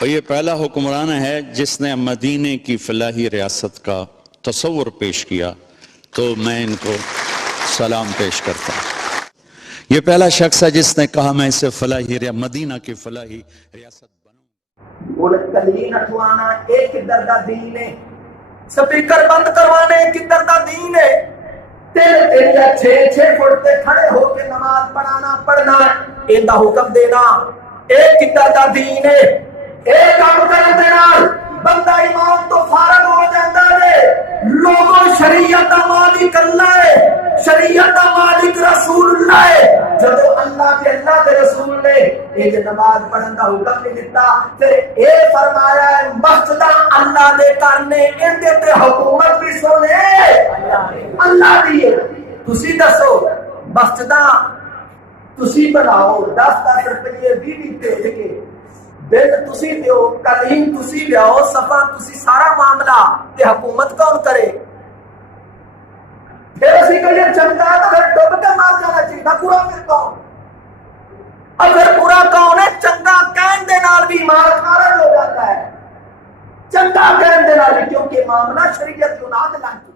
اور یہ پہلا حکمران ہے جس نے مدینے کی فلاحی ریاست کا تصور پیش کیا، تو میں ان کو سلام پیش کرتا ہوں۔ یہ پہلا شخص ہے جس نے کہا میں اسے مدینہ کی فلاحی ریاست بنوں۔ کلین اٹھوانا ایک دردہ دین ہے، سپیکر بند کروانے ایک دردہ دین ہے، تیرے 6 فٹ تے کھڑے ہو کے نماز پڑھنا ایندا حکم دینا ایک دردہ دین ہے۔ ایک کام کرنے نال بندہ ایمان تو فارغ ہو جاتا ہے۔ لوگوں شریعت دا مالک اللہ ہے، شریعت دا مالک رسول اللہ ہے۔ جب اللہ کے رسول نے ایک نماز پڑھن دا حکم نہیں دیتا، پھر اے فرمایا ہے مسجد اللہ دے کرنے ان دے تے حکومت بھی سونے اللہ دی ہے۔ تسی دسو مسجداں تسی بناؤ 10 روپے 20 بھیج کے بل تسی دیو، کلیم تسی لیاؤ، صفا تسی، سارا معاملہ تے حکومت کون کرے؟ پھر اسی کہیے چنگا تو پھر ڈب کے مار جانا چاہیے، برا پھر کون؟ اگر برا کون ہے؟ چنگا کہن دے نال بھی ایمان خارج ہو جاتا ہے، چنگا کہن دے نال بھی، کیونکہ معاملہ شریعت گناہ دے لگ